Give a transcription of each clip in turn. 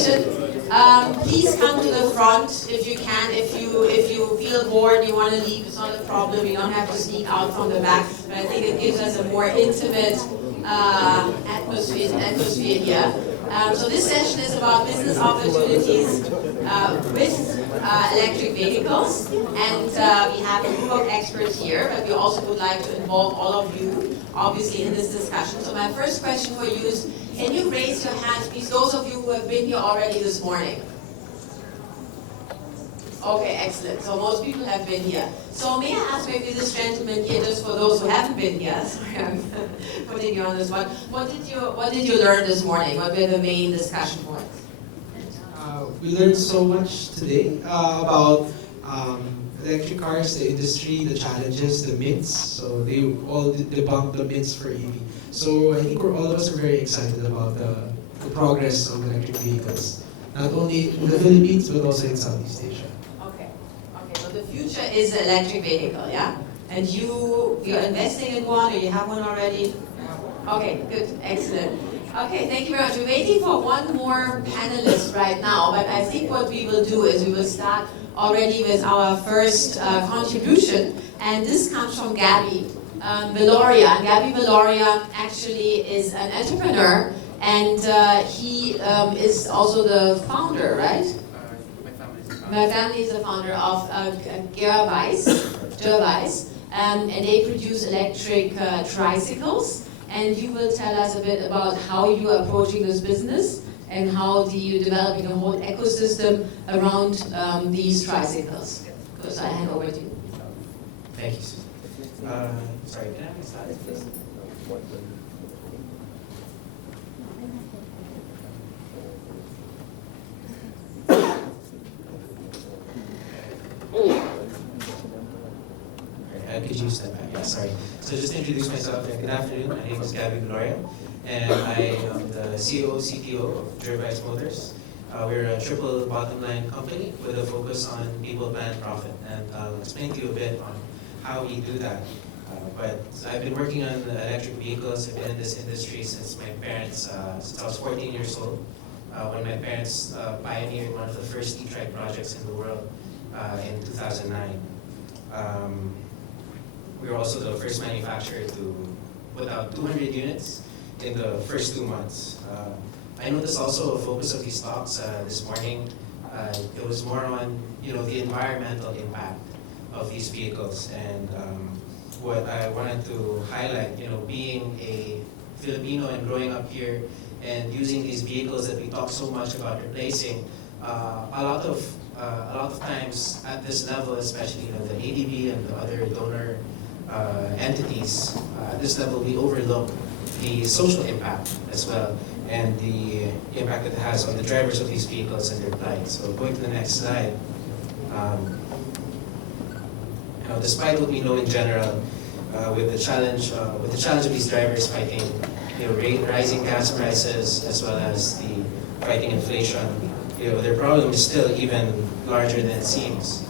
Please come to the front if you can. If you feel bored, you want to leave, it's not a problem. You don't have to sneak out from the back. But I think it gives us a more intimate atmosphere here. So this session is about business opportunities with electric vehicles, and we have a group of experts here, but we also would like to involve all of you, obviously, in this discussion. So my first question for you is, can you raise your hands, please, those of you who have been here already this morning? Okay, excellent. So most people have been here. So may I ask maybe this gentleman here, just for those who haven't been here, sorry, I'm putting you on the spot. What did you learn this morning? What were the main discussion points? We learned so much today about electric cars, the industry, the challenges, the myths. So they all debunked the myths for EV. So I think all of us are very excited about the progress of electric vehicles, not only in the Philippines but also in Southeast Asia. So the future is the electric vehicle, yeah? And you're investing in one, or you have one already? Okay, good, excellent. Okay, thank you very much. We're waiting for one more panelist right now, but I think what we will do is we will start already with our first contribution, and this comes from Gabby Veloria. Gabby Veloria actually is an entrepreneur, and he is also the founder, right? My family is the founder of Gerweiss, and they produce electric tricycles. And you will tell us a bit about how you are approaching this business and how you're developing a whole ecosystem around these tricycles. So I hand over to you. Thank you. Sorry, can I have a slide, please? Could you step back? Yeah, sorry. So just to introduce myself, good afternoon. My name is Gabby Veloria, and I am the CEO, CTO of Gerweiss Motors. We're a triple bottom line company with a focus on people, planet, profit. And I'll explain to you a bit on how we do that. But I've been working on electric vehicles. I've been in this industry since since I was 14 years old, when my parents pioneered one of the first e-trike projects in the world in 2009. We were also the first manufacturer to put out 200 units in the first 2 months. I noticed also a focus of these talks this morning. It was more on the environmental impact of these vehicles, and what I wanted to highlight, being a Filipino and growing up here and using these vehicles that we talk so much about replacing, a lot of times at this level, especially the ADB and the other donor entities, at this level we overlook the social impact as well and the impact that it has on the drivers of these vehicles and their plight. So going to the next slide, despite what we know in general, with the challenge of these drivers fighting rising gas prices as well as the fighting inflation, their problem is still even larger than it seems.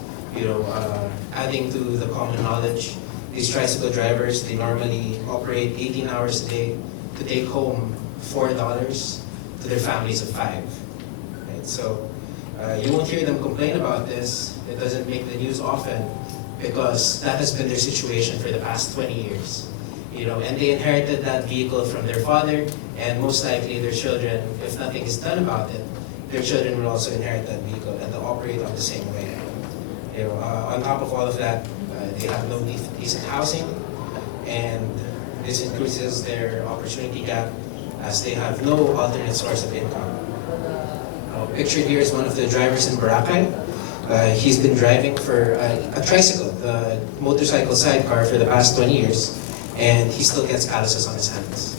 Adding to the common knowledge, these tricycle drivers, they normally operate 18 hours a day to take home $4 to their families of 5. Right? So you won't hear them complain about this. It doesn't make the news often because that has been their situation for the past 20 years. And they inherited that vehicle from their father, and most likely their children, if nothing is done about it, their children will also inherit that vehicle and they'll operate on the same way. On top of all of that, they have no decent housing, and this increases their opportunity gap as they have no alternate source of income. Pictured here is one of the drivers in Boracay. He's been driving for a tricycle, the motorcycle sidecar, for the past 20 years, and he still gets calluses on his hands.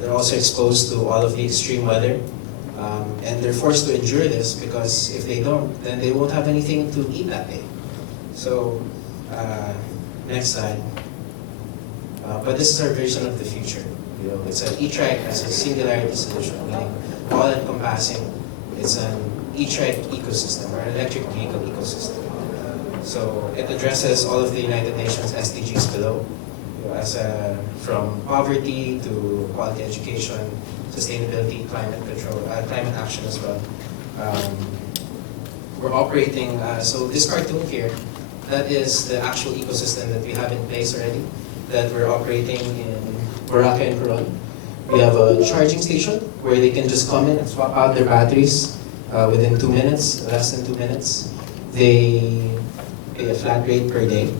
They're also exposed to all of the extreme weather, and they're forced to endure this because if they don't, then they won't have anything to eat that day. So, next slide. But this is our vision of the future. It's an e-trike as a singularity solution, meaning all-encompassing. It's an e-trike ecosystem or an electric vehicle ecosystem. So it addresses all of the United Nations SDGs below. from poverty to quality education, sustainability, climate control, climate action as well. We're operating, so this cartoon here, that is the actual ecosystem that we have in place already, that we're operating in Boracay and Coron. We have a charging station where they can just come in and swap out their batteries within 2 minutes, less than 2 minutes. They pay a flat rate per day,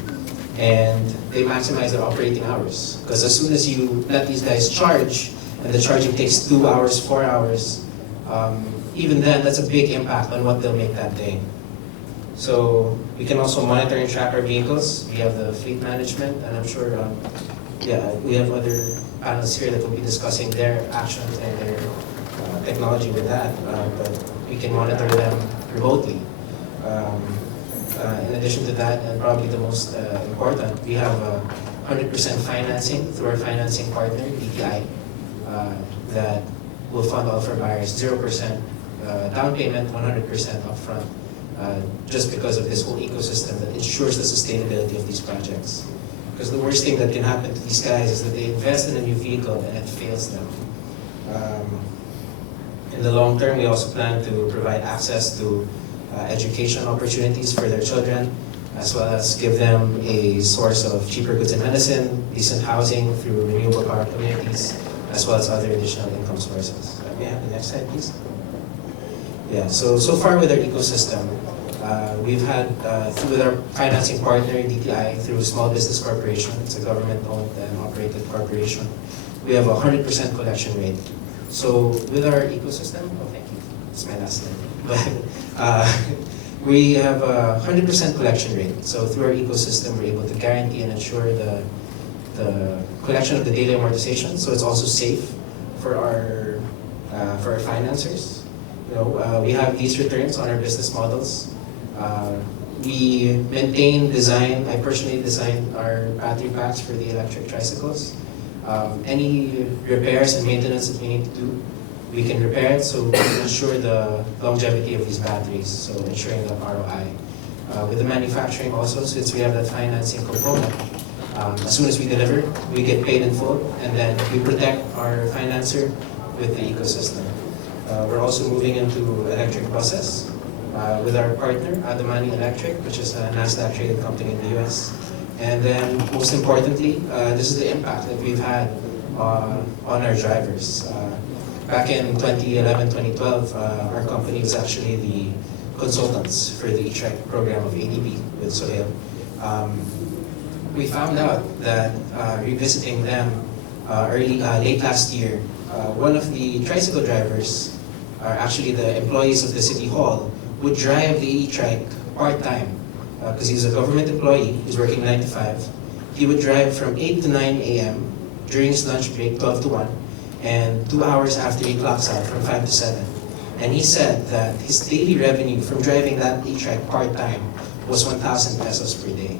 and they maximize their operating hours. Because as soon as you let these guys charge, and the charging takes 2 hours, 4 hours, even then, that's a big impact on what they'll make that day. So we can also monitor and track our vehicles. We have the fleet management, and I'm sure, we have other panels here that will be discussing their actions and their technology with that. But we can monitor them remotely. In addition to that, and probably the most important, we have 100% financing through our financing partner, DTI, that will fund all of our buyers, 0% down payment, 100% upfront, just because of this whole ecosystem that ensures the sustainability of these projects. Because the worst thing that can happen to these guys is that they invest in a new vehicle and it fails them. In the long term, we also plan to provide access to education opportunities for their children, as well as give them a source of cheaper goods and medicine, decent housing through renewable power communities, as well as other additional income sources. May I have the next slide, please? Yeah, so far with our ecosystem, we've had, with our financing partner, DTI, through Small Business Corporation, it's a government-owned and operated corporation, we have a 100% collection rate. So with our ecosystem, oh thank you, it's my last slide. But we have a 100% collection rate. So through our ecosystem, we're able to guarantee and ensure the collection of the daily amortization. So it's also safe for our financiers. You know, we have these returns on our business models. We maintain, design. I personally designed our battery packs for the electric tricycles. Any repairs and maintenance that we need to do, we can repair it, so we can ensure the longevity of these batteries, so ensuring the ROI. With the manufacturing also, since we have that financing component, as soon as we deliver, we get paid in full, and then we protect our financer with the ecosystem. We're also moving into electric buses with our partner, Adamani Electric, which is a NASDAQ-traded company in the US. And then, most importantly, this is the impact that we've had on our drivers. Back in 2011, 2012, our company was actually the consultants for the e-trike program of ADB with Sohail. We found out that revisiting them late last year, one of the tricycle drivers, actually the employees of the city hall, would drive the e-trike part-time because he's a government employee, he's working 9 to 5. He would drive from 8 to 9 a.m. during his lunch break, 12 to 1, and 2 hours after he clocks out from 5 to 7. And he said that his daily revenue from driving that e-trike part-time was 1,000 pesos per day.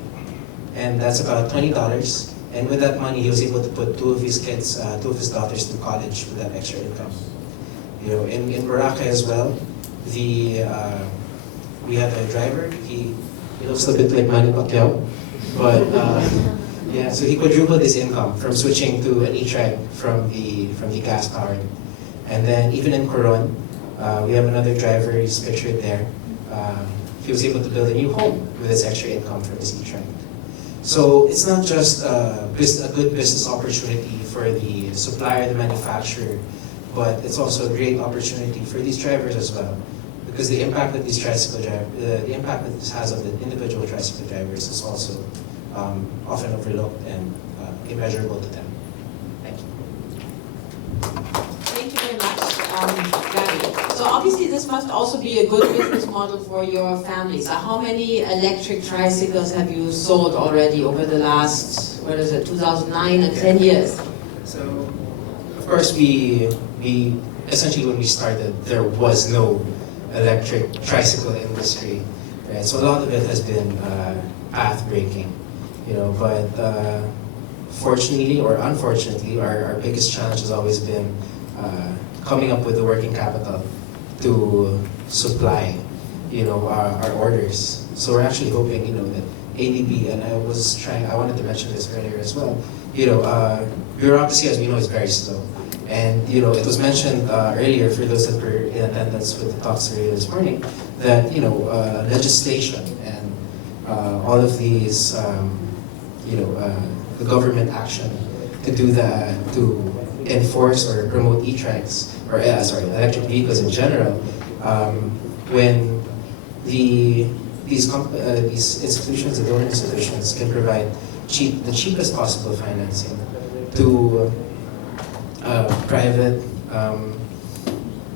And that's about $20. And with that money, he was able to put 2 of his kids, 2 of his daughters to college with that extra income. You know, in Boracay as well, we had a driver. He looks a bit like Manny Pacquiao, but yeah, so he quadrupled his income from switching to an e-trike from the gas powered. And then even in Coron, we have another driver. He's pictured there. He was able to build a new home with his extra income from his e-trike. So it's not just a good business opportunity for the supplier, the manufacturer, but it's also a great opportunity for these drivers as well. Because the impact that these the impact that this has on the individual tricycle drivers is also often overlooked and immeasurable to them. Thank you. Thank you very much, Gary. So obviously this must also be a good business model for your families. How many electric tricycles have you sold already over the last, 2009 and 10 years? So, of course, we essentially when we started, there was no electric tricycle industry, right? So a lot of it has been path breaking, you know. But fortunately or unfortunately, our biggest challenge has always been coming up with the working capital to supply, you know, our orders. So we're actually hoping, you know, that ADB, and I wanted to mention this earlier as well, bureaucracy, as we know, is very slow. And it was mentioned earlier, for those that were in attendance with the talks earlier this morning, that legislation and all of these, the government action to do that, to enforce or promote e-trikes, or electric vehicles in general, when these institutions, the government institutions, can provide the cheapest possible financing to private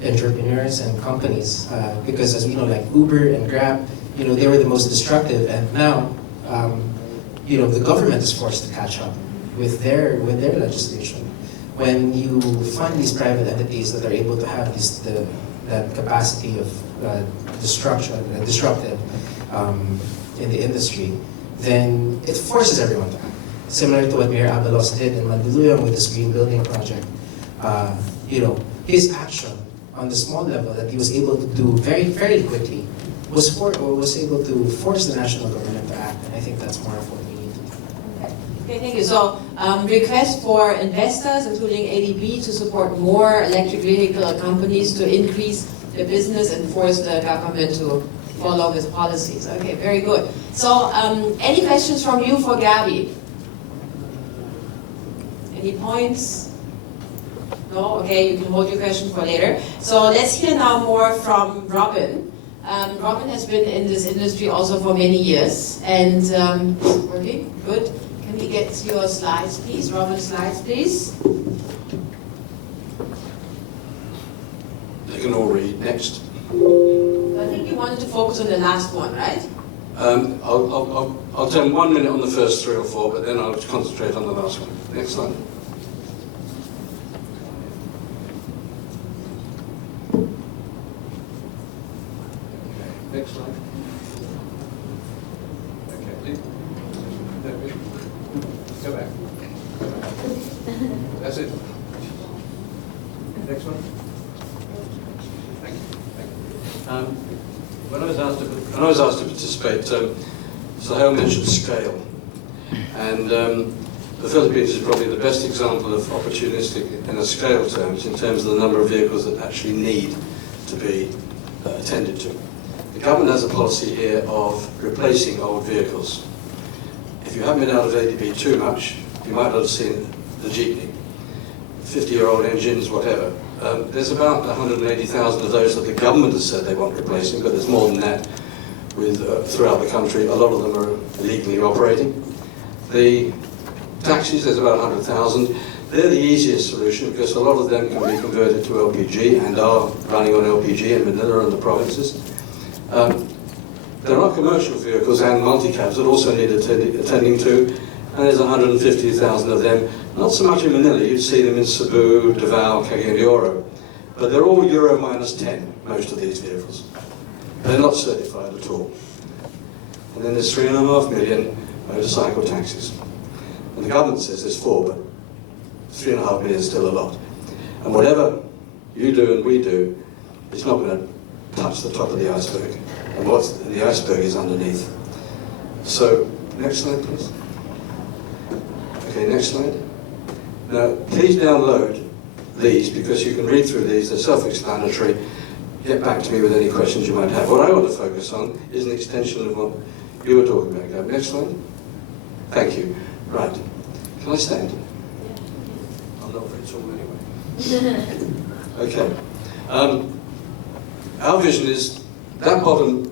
entrepreneurs and companies, because as we know, like Uber and Grab, they were the most destructive, and now the government is forced to catch up with their legislation. When you fund these private entities that are able to have that capacity of disruptive in the industry, then it forces everyone to act. Similar to what Mayor Abalos did in Mandaluyong with this green building project. His action on the small level that he was able to do very quickly was able to force the national government to act, and I think that's more of what we need to do. Okay, thank you. So, request for investors, including ADB, to support more electric vehicle companies to increase the business and force the government to follow his policies. Okay, very good. So, any questions from you for Gabby? Any points? No? Okay, you can hold your question for later. So let's hear now more from Robin. Robin has been in this industry also for many years. And, working? Good. Can we get your slides, please? Robin's slides, please. They can all read. Next. I think you wanted to focus on the last one, right? I'll take 1 minute on the first 3 or 4, but then I'll concentrate on the last one. Next slide. Next slide. Okay, go back. That's it. Next one. Thank you. When I was asked to participate, Sahel mentioned scale, and the Philippines is probably the best example of opportunistic in a scale terms, in terms of the number of vehicles that actually need to be attended to. The government has a policy here of replacing old vehicles. If you haven't been out of ADB too much, you might not have seen the jeepney. 50-year-old engines, whatever. There's about 180,000 of those that the government has said they want replacing, but there's more than that throughout the country. A lot of them are illegally operating. The taxis, there's about 100,000. They're the easiest solution because a lot of them can be converted to LPG and are running on LPG in Manila and the provinces. There are commercial vehicles and multi-cabs that also need attending to, and there's 150,000 of them. Not so much in Manila, you'd see them in Cebu, Davao, Cagayan de Oro. But they're all Euro -10, most of these vehicles. They're not certified at all. And then there's 3.5 million motorcycle taxis. And the government says there's 4, but 3.5 million is still a lot. And whatever you do and we do, it's not going to touch the top of the iceberg. And the iceberg is underneath. So, next slide, please. Okay, next slide. Now, please download these because you can read through these. They're self-explanatory. Get back to me with any questions you might have. What I want to focus on is an extension of what you were talking about, Gab. Next slide. Thank you. Right. Can I stand? I'm not very tall anyway. Okay. Our vision is that bottom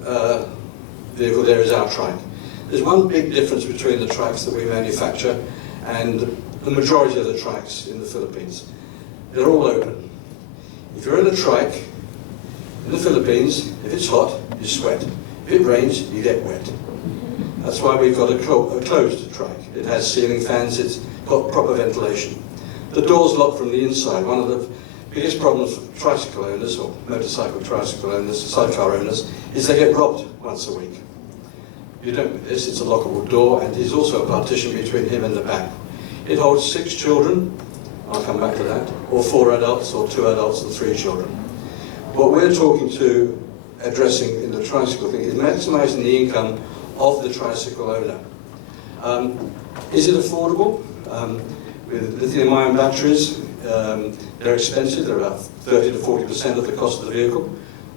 vehicle there is our trike. There's one big difference between the trikes that we manufacture and the majority of the trikes in the Philippines. They're all open. If you're in a trike in the Philippines, if it's hot, you sweat. If it rains, you get wet. That's why we've got a closed trike. It has ceiling fans, it's got proper ventilation. The door's locked from the inside. One of the biggest problems for tricycle owners, or motorcycle tricycle owners, sidecar owners, is they get robbed once a week. You don't with this, it's a lockable door, and there's also a partition between him and the back. It holds 6 children, I'll come back to that, or 4 adults, or 2 adults and 3 children. What we're talking to, addressing in the tricycle thing, is maximising the income of the tricycle owner. Is it affordable? With lithium-ion batteries, they're expensive. They're about 30 to 40% of the cost of the vehicle.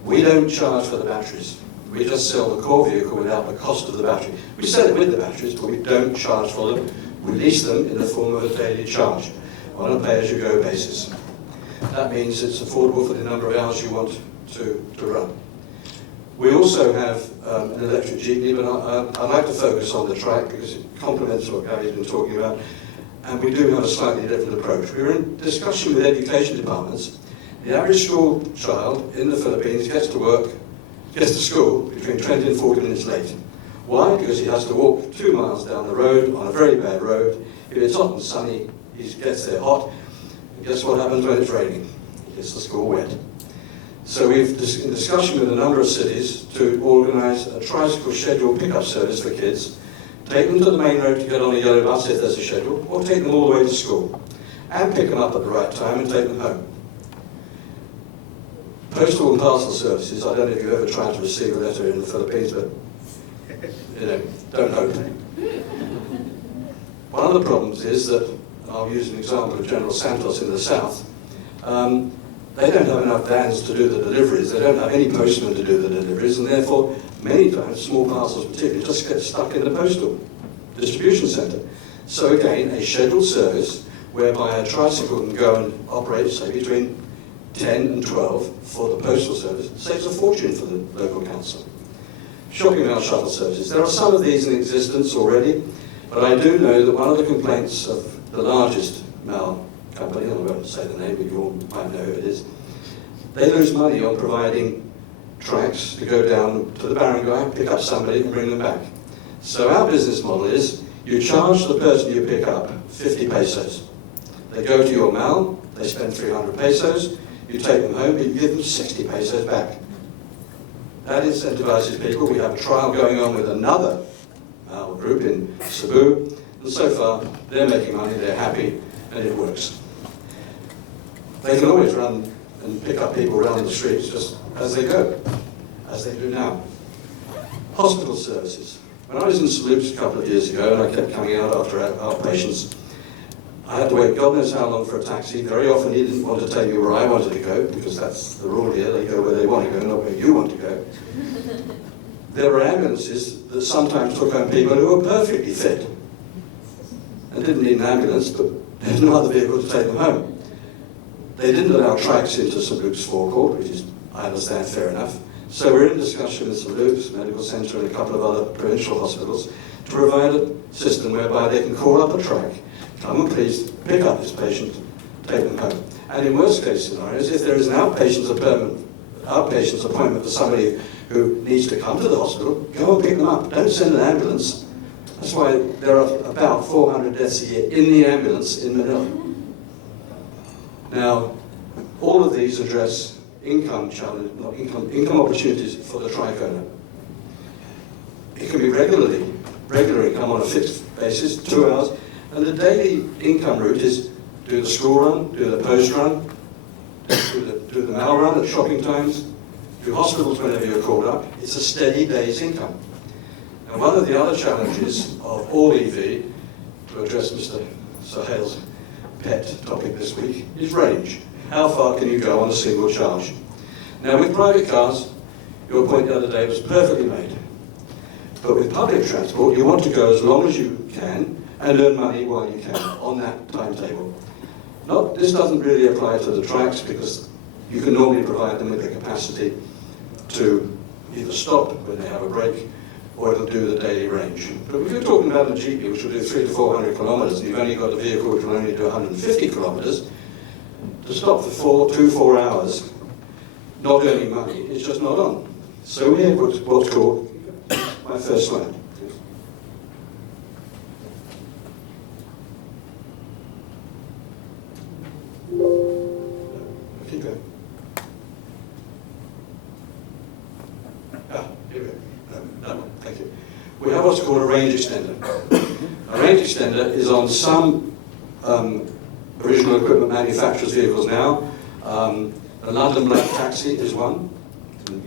We don't charge for the batteries. We just sell the core vehicle without the cost of the battery. We sell it with the batteries, but we don't charge for them. We lease them in the form of a daily charge on a pay-as-you-go basis. That means it's affordable for the number of hours you want to run. We also have an electric jeepney, but I'd like to focus on the track because it complements what Gary's been talking about. And we do have a slightly different approach. We were in discussion with education departments. The average school child in the Philippines gets to school between 20 and 40 minutes late. Why? Because he has to walk 2 miles down the road on a very bad road. If it's hot and sunny, he gets there hot. And guess what happens when it's raining? He gets to school wet. So we've in discussion with a number of cities to organise a tricycle scheduled pickup service for kids, take them to the main road to get on a yellow bus if there's a schedule, or take them all the way to school, and pick them up at the right time and take them home. Postal and parcel services, I don't know if you've ever tried to receive a letter in the Philippines, but don't hope. One of the problems is that, I'll use an example of General Santos in the south, they don't have enough vans to do the deliveries, they don't have any postmen to do the deliveries, and therefore, many times, small parcels particularly, just get stuck in the postal distribution centre. So again, a scheduled service whereby a tricycle can go and operate, say, between 10 and 12 for the postal service, saves a fortune for the local council. Shopping mail shuttle services. There are some of these in existence already, but I do know that one of the complaints of the largest mail company, I won't say the name, but you all might know who it is, they lose money on providing tracks to go down to the barangay, pick up somebody and bring them back. So our business model is, you charge the person you pick up 50 pesos. They go to your mail, they spend 300 pesos, you take them home, you give them 60 pesos back. That incentivizes people. We have a trial going on with another group in Cebu, and so far they're making money, they're happy, and it works. They can always run and pick up people around the streets just as they go, as they do now. Hospital services. When I was in Salutes a couple of years ago, and I kept coming out after outpatients, I had to wait God knows how long for a taxi. Very often he didn't want to take me where I wanted to go, because that's the rule here, they go where they want to go, not where you want to go. There were ambulances that sometimes took home people who were perfectly fit and didn't need an ambulance, but there was no other vehicle to take them home. They didn't allow tracks into St Luke's forecourt, which is, I understand, fair enough. So we're in discussion with St Luke's Medical Centre and a couple of other provincial hospitals to provide a system whereby they can call up a track, come and please pick up this patient, take them home. And in worst case scenarios, if there is an outpatient appointment for somebody who needs to come to the hospital, go and pick them up. Don't send an ambulance. That's why there are about 400 deaths a year in the ambulance in Manila. Now, all of these address income opportunities for the trike owner. It can be regular income on a fixed basis, 2 hours, and the daily income route is do the school run, do the post run, do the mail run at shopping times, do hospitals whenever you're called up. It's a steady day's income. Now, one of the other challenges of all EV, to address Mr. Sahel's pet topic this week, is range. How far can you go on a single charge? Now, with private cars, your point the other day was perfectly made. But with public transport, you want to go as long as you can and earn money while you can on that timetable. This doesn't really apply to the tracks because you can normally provide them with the capacity to either stop when they have a break or it'll do the daily range. But if you're talking about a GP which will do 300 to 400 kilometres and you've only got a vehicle which will only do 150 kilometres, to stop for 4 hours not earning money, it's just not on. So we have what's called, my first slide. Keep going. Here we go. That one, thank you. We have what's called a range extender. A range extender is on some original equipment manufacturers' vehicles now. The London Black Taxi is one.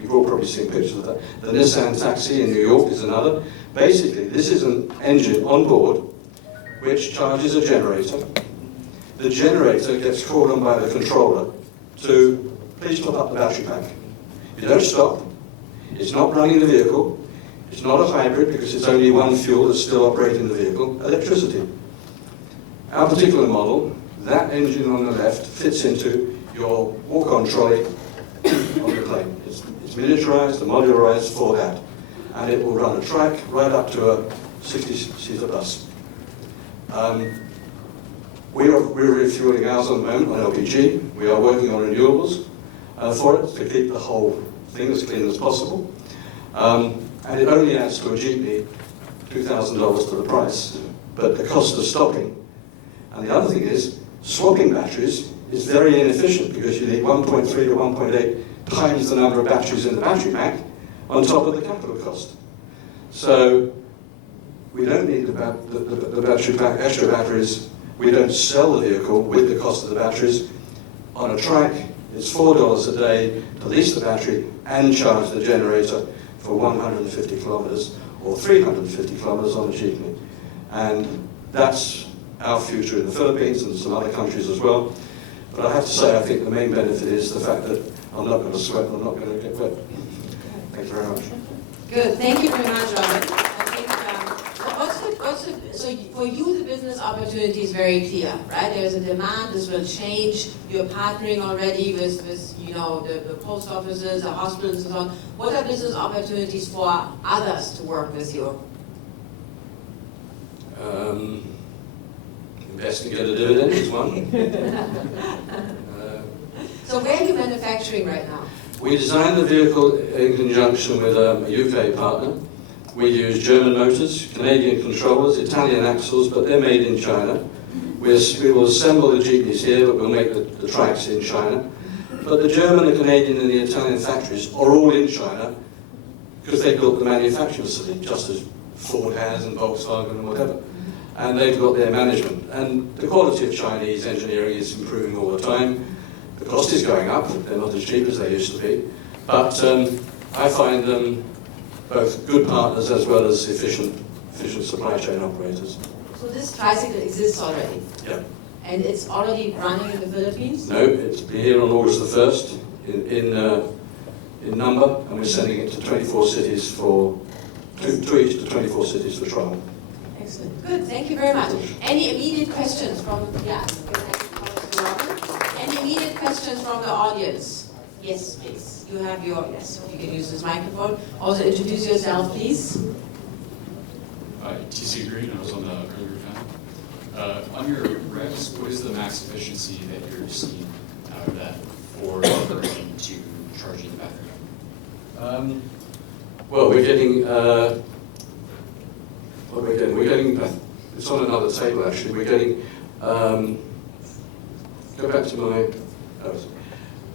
You've all probably seen pictures of that. The Nissan Taxi in New York is another. Basically, this is an engine on board which charges a generator the generator gets called on by the controller to please top up the battery pack. You don't stop. It's not running the vehicle. It's not a hybrid because it's only one fuel that's still operating the vehicle, electricity. Our particular model, that engine on the left fits into your walk-on trolley on the plane. It's miniaturized and modularized for that. And it will run a track right up to a 60-seater bus. We're refueling ours on the moment on LPG. We are working on renewables for it to keep the whole thing as clean as possible. And it only adds to a jeepney $2,000 to the price, but the cost of stopping. And the other thing is, swapping batteries is very inefficient because you need 1.3 to 1.8 times the number of batteries in the battery pack on top of the capital cost. So we don't need the battery pack, extra batteries. We don't sell the vehicle with the cost of the batteries. On a track, it's $4 a day to lease the battery and charge the generator for 150 kilometers or 350 kilometers on a jeepney. And that's our future in the Philippines and some other countries as well. But I have to say, I think the main benefit is the fact that I'm not going to sweat, I'm not going to get wet. Thank you very much. Good, thank you very much, Robert. So for you, the business opportunity is very clear, right? There's a demand, this will change. You're partnering already with the post offices, the hospitals and so on. What are business opportunities for others to work with you? Invest and get a dividend is one. So where are you manufacturing right now? We designed the vehicle in conjunction with a UK partner. We use German motors, Canadian controllers, Italian axles, but they're made in China. We will assemble the jeepneys here, but we'll make the tracks in China. But the German, the Canadian and the Italian factories are all in China because they built the manufacturing facility, just as Ford has and Volkswagen and whatever. And they've got their management. And the quality of Chinese engineering is improving all the time. The cost is going up. They're not as cheap as they used to be. But I find them both good partners as well as efficient supply chain operators. So this tricycle exists already? Yeah. And it's already running in the Philippines? No, it's been here on August the 1st in number, and we're sending it to 24 cities for, to each to 24 cities for trial. Excellent. Good, thank you very much. Any immediate questions from, Any immediate questions from the audience? Yes, please. You have your, yes, you can use this microphone. Also introduce yourself, please. Hi, TC Green, I was on the earlier panel. On your regs, what is the max efficiency that you're seeing out of that for converting to charging the battery? Well, we're getting, we're getting, it's on another table actually, we're getting, go back to my,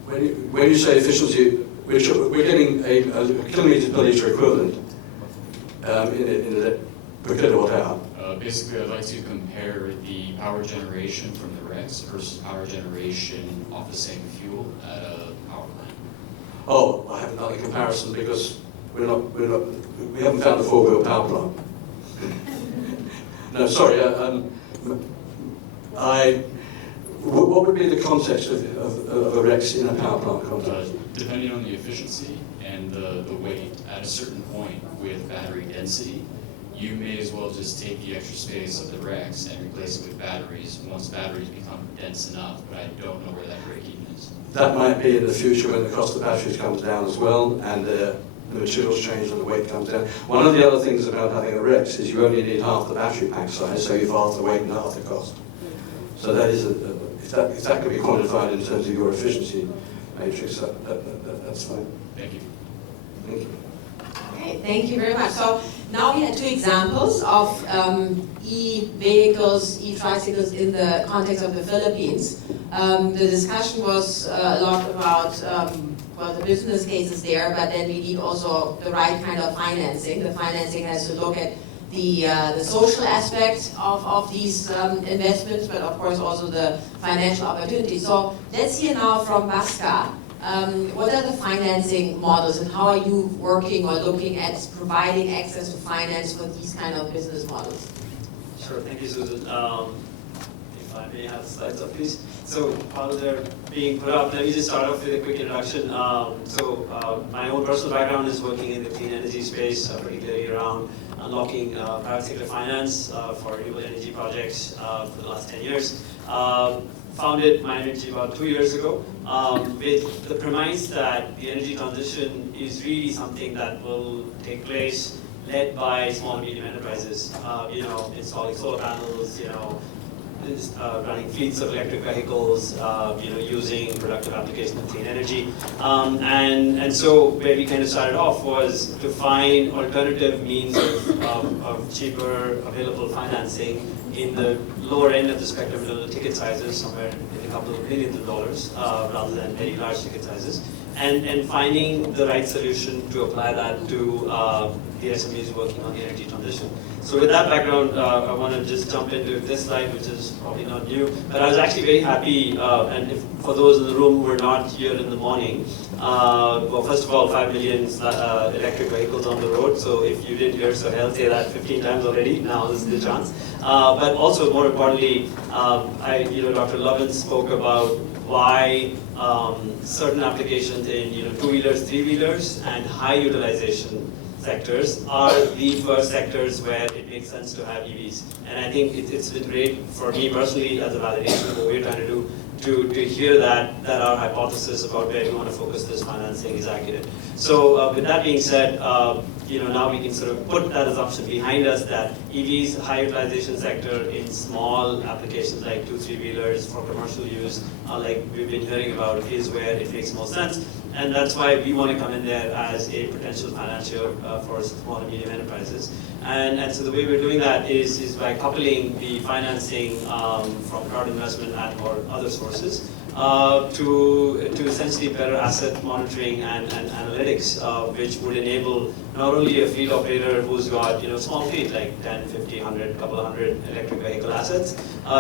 when you say efficiency, we're getting a kilometre per litre equivalent per kilowatt hour. Basically, I'd like to compare the power generation from the REX versus power generation off the same fuel at a power plant. Oh, I haven't done a comparison because we haven't found a four-wheel power plant. No, sorry. What would be the context of a REX in a power plant context? Depending on the efficiency and the weight, at a certain point with battery density, you may as well just take the extra space of the REX and replace it with batteries once batteries become dense enough, but I don't know where that break-even is. That might be in the future when the cost of batteries comes down as well and the materials change and the weight comes down. One of the other things about having a REX is you only need half the battery pack size, so you've half the weight and half the cost. So that is, if that could be quantified in terms of your efficiency matrix, that's fine. Thank you. Thank you. Okay, thank you very much. So now we had two examples of e-vehicles, e-tricycles in the context of the Philippines. The discussion was a lot about the business cases there, but then we need also the right kind of financing. The financing has to look at the social aspect of these investments, but of course also the financial opportunities. So let's hear now from Bhaskar. What are the financing models and how are you working or looking at providing access to finance for these kind of business models? Sure, thank you, Susan. If I may have the slides up, please. So while they're being put up, let me just start off with a quick introduction. My own personal background is working in the clean energy space, particularly around unlocking private sector finance for renewable energy projects for the last 10 years. Founded My Energy about 2 years ago with the premise that the energy transition is really something that will take place led by small and medium enterprises, installing solar panels, running fleets of electric vehicles, using productive application of clean energy. And so where we kind of started off was to find alternative means of cheaper available financing in the lower end of the spectrum, the ticket sizes, somewhere in a couple of millions of dollars, rather than very large ticket sizes. And finding the right solution to apply that to the SMEs working on the energy transition. So with that background, I want to just jump into this slide, which is probably not new, but I was actually very happy, and for those in the room who were not here in the morning, well, first of all, 5 million electric vehicles on the road, so if you didn't hear Sohail say that 15 times already, now is the chance. But also, more importantly, Dr. Lovin spoke about why certain applications in two-wheelers, three-wheelers, and high utilization sectors are the first sectors where it makes sense to have EVs. And I think it's been great for me personally as a validation of what we're trying to do to hear that our hypothesis about where we want to focus this financing is accurate. So with that being said, now we can sort of put that assumption behind us that EVs, high utilization sector in small applications like 2-3-wheelers for commercial use, like we've been hearing about, is where it makes most sense. And that's why we want to come in there as a potential financier for small and medium enterprises. And so the way we're doing that is by coupling the financing from crowd investment and or other sources to essentially better asset monitoring and analytics, which would enable not only a fleet operator who's got small fleet like 10, 50, 100, couple of hundred electric vehicle assets,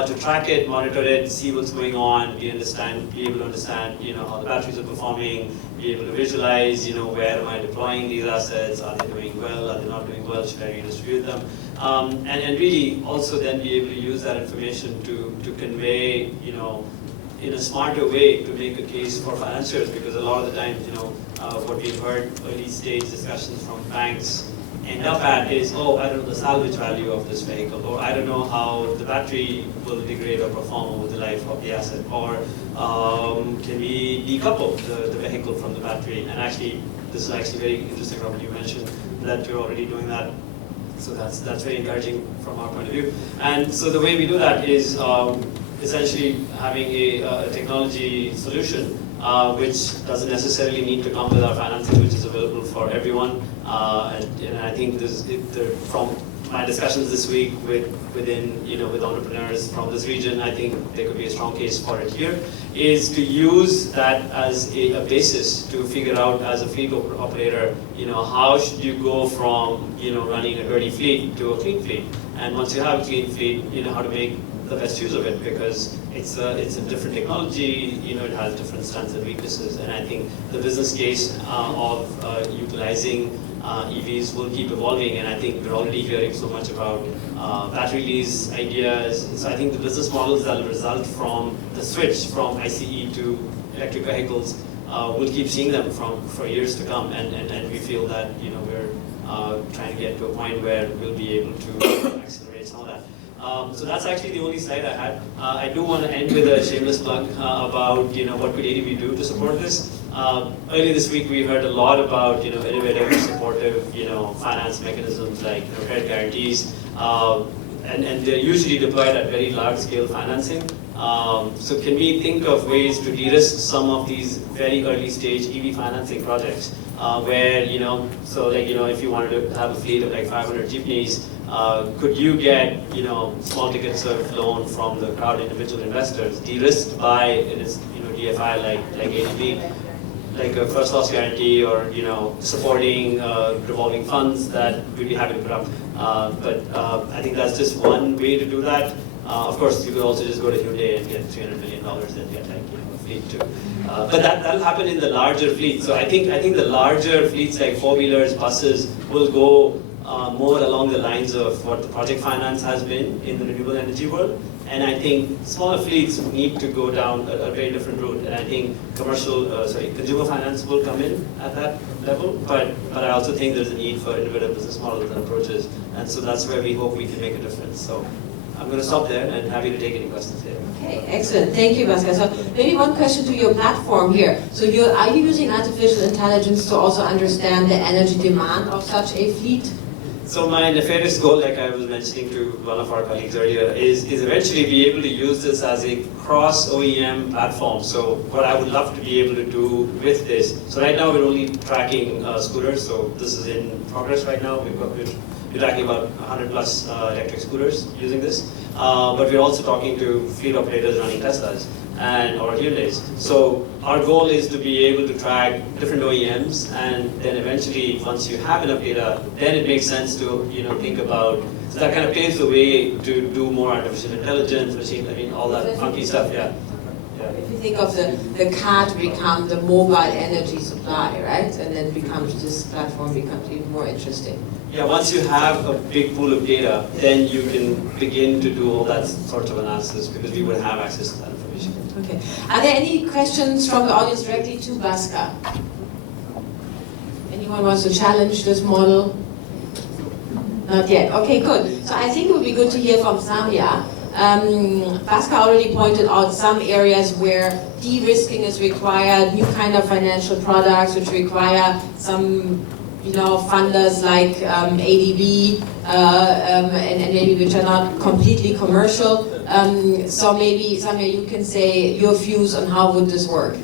to track it, monitor it, see what's going on, be able to understand how the batteries are performing, be able to visualize where am I deploying these assets, are they doing well, are they not doing well, should I redistribute them, and really also then be able to use that information to convey in a smarter way to make a case for financiers, because a lot of the times, what we've heard early stage discussions from banks end up at is, oh, I don't know the salvage value of this vehicle, or I don't know how the battery will degrade or perform over the life of the asset, or can we decouple the vehicle from the battery? And actually, this is actually very interesting, Robert, you mentioned that you're already doing that. So that's very encouraging from our point of view. And so the way we do that is essentially having a technology solution which doesn't necessarily need to come with our financing, which is available for everyone. And I think from my discussions this week with entrepreneurs from this region, I think there could be a strong case for it here, is to use that as a basis to figure out as a fleet operator, how should you go from running a dirty fleet to a clean fleet, and once you have a clean fleet, how to make the best use of it, because it's a different technology, it has different strengths and weaknesses, and I think the business case of utilizing EVs will keep evolving, and I think we're already hearing so much about battery lease ideas. So I think the business models that will result from the switch from ICE to electric vehicles, we'll keep seeing them for years to come, and we feel that we're trying to get to a point where we'll be able to accelerate some of that. So that's actually the only slide I had. I do want to end with a shameless plug about what could ADB do to support this. Earlier this week we heard a lot about innovative, supportive finance mechanisms like credit guarantees, and they're usually deployed at very large scale financing. So can we think of ways to de-risk some of these very early stage EV financing projects where if you wanted to have a fleet of like 500 jeepneys, could you get small tickets of loan from the crowd individual investors de-risked by DFI like ADB, like a first loss guarantee, or supporting revolving funds that we'd be happy to put up. But I think that's just one way to do that. Of course, you could also just go to Hyundai and get $300 million and get a fleet too. But that'll happen in the larger fleets. So I think the larger fleets like 4-wheelers, buses will go more along the lines of what the project finance has been in the renewable energy world, And I think smaller fleets need to go down a very different route. And I think consumer finance will come in at that level. But I also think there's a need for innovative business models and approaches. And so that's where we hope we can make a difference. So I'm going to stop there and happy to take any questions here. Okay, excellent. Thank you, Bhaskar. So maybe one question to your platform here. So are you using artificial intelligence to also understand the energy demand of such a fleet? So my nefarious goal, like I was mentioning to one of our colleagues earlier, is eventually be able to use this as a cross-OEM platform. So what I would love to be able to do with this. So right now we're only tracking scooters, so this is in progress right now. We're tracking about 100 plus electric scooters using this. But we're also talking to fleet operators running Teslas or Hyundais. So our goal is to be able to track different OEMs, and then eventually, once you have enough data, then it makes sense to think about. So that kind of paves the way to do more artificial intelligence, all that funky stuff. Yeah. If you think of the car to become the mobile energy supply, right, and then this platform becomes even more interesting. Yeah, once you have a big pool of data, then you can begin to do all that sort of analysis because we would have access to that information. Okay. Are there any questions from the audience directly to Bhaskar? Anyone wants to challenge this model? Not yet. Okay, good. So I think it would be good to hear from Samia. Bhaskar already pointed out some areas where de-risking is required, new kind of financial products which require some funders like ADB and maybe which are not completely commercial. So maybe, Samia, you can say your views on how would this work.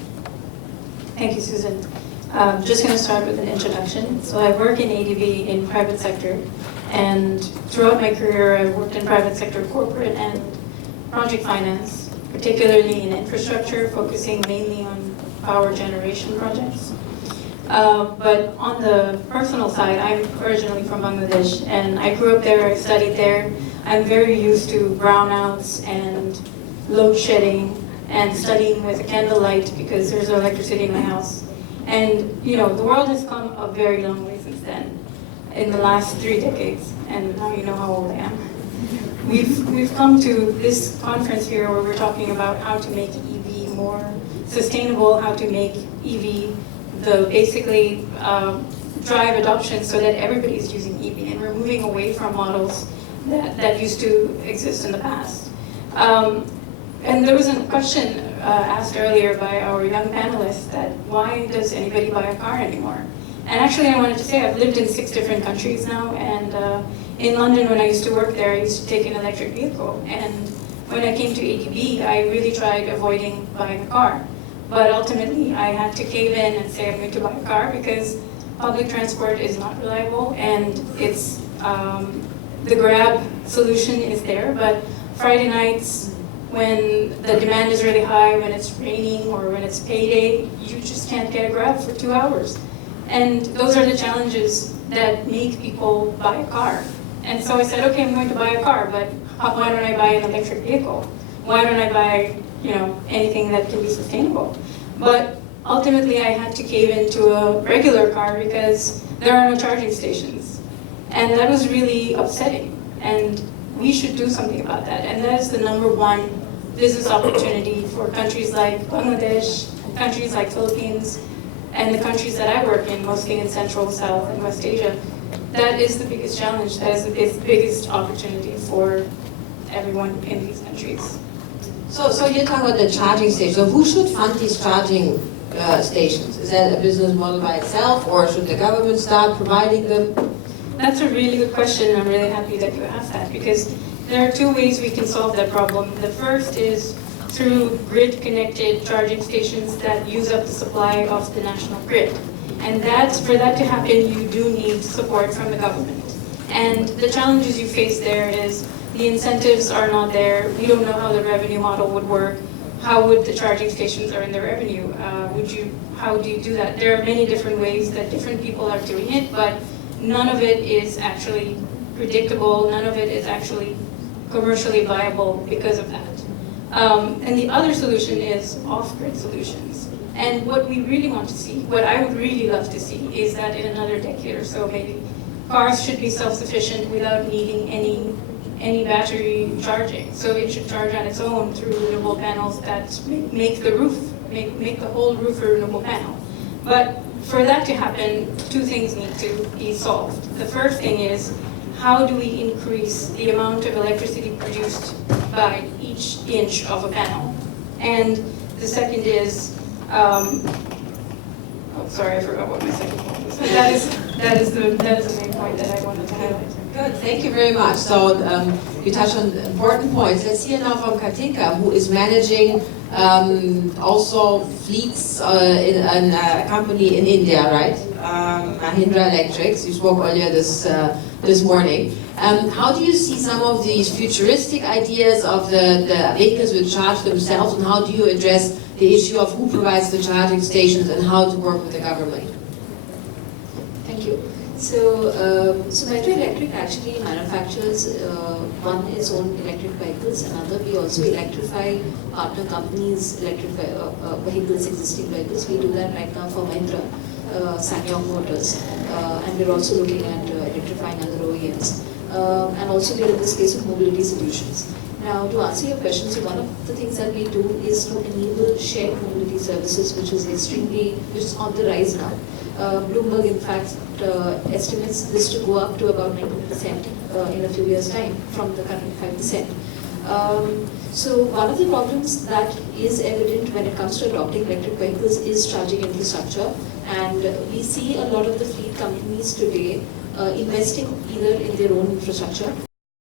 Thank you, Susan. Just going to start with an introduction. So I work in ADB in private sector, and throughout my career I worked in private sector corporate and project finance, particularly in infrastructure, focusing mainly on power generation projects. But on the personal side, I'm originally from Bangladesh, and I grew up there, I studied there. I'm very used to brownouts and load shedding and studying with a candlelight because there's no electricity in my house. And the world has come a very long way since then, in the last 3 decades, and now you know how old I am. We've come to this conference here where we're talking about how to make EV more sustainable, how to make EV basically drive adoption so that everybody's using EV, and we're moving away from models that used to exist in the past. And there was a question asked earlier by our young panelists that why does anybody buy a car anymore? And actually I wanted to say I've lived in 6 different countries now, and in London when I used to work there, I used to take an electric vehicle. And when I came to ADB, I really tried avoiding buying a car. But ultimately, I had to cave in and say I'm going to buy a car because public transport is not reliable, and it's the Grab solution is there. But Friday nights, when the demand is really high, when it's raining or when it's payday, you just can't get a Grab for 2 hours. And those are the challenges that make people buy a car. And so I said, okay, I'm going to buy a car, but why don't I buy an electric vehicle? Why don't I buy anything that can be sustainable? But ultimately I had to cave into a regular car because there are no charging stations. And that was really upsetting. And we should do something about that. And that is the #1 business opportunity for countries like Bangladesh, countries like Philippines, and the countries that I work in, mostly in Central, South, and West Asia. That is the biggest challenge. That is the biggest opportunity for everyone in these countries. So you're talking about the charging station. So who should fund these charging stations? Is that a business model by itself, or should the government start providing them? That's a really good question. I'm really happy that you asked that, because there are 2 ways we can solve that problem. The first is through grid-connected charging stations that use up the supply of the national grid. And for that to happen, you do need support from the government. And the challenges you face there is the incentives are not there. We don't know how the revenue model would work. How would the charging stations earn their revenue? How do you do that? There are many different ways that different people are doing it, but none of it is actually predictable. None of it is actually commercially viable because of that. And the other solution is off-grid solutions. And what we really want to see, what I would really love to see, is that in another decade or so, maybe cars should be self-sufficient without needing any battery charging. So it should charge on its own through renewable panels that make the roof, make the whole roof a renewable panel. But for that to happen, two things need to be solved. The first thing is, how do we increase the amount of electricity produced by each inch of a panel? And the second is, sorry, I forgot what my second point was. But that is the main point that I wanted to highlight. Good, thank you very much. So you touched on important points. Let's hear now from Katinka, who is managing also fleets in a company in India, right? Mahindra Electrics. You spoke earlier this morning. How do you see some of these futuristic ideas of the vehicles which charge themselves, and how do you address the issue of who provides the charging stations and how to work with the government? Thank you. So Metro Electric actually manufactures one its own electric vehicles, another we also electrify partner companies' electric vehicles, existing vehicles. We do that right now for Mahindra, Sanyong Motors, and we're also looking at electrifying other OEMs. And also we're in the space of mobility solutions. Now, to answer your question, so one of the things that we do is to enable shared mobility services, which is on the rise now. Bloomberg, in fact, estimates this to go up to about 90% in a few years' time from the current 5%. So one of the problems that is evident when it comes to adopting electric vehicles is charging infrastructure, and we see a lot of the fleet companies today investing either in their own infrastructure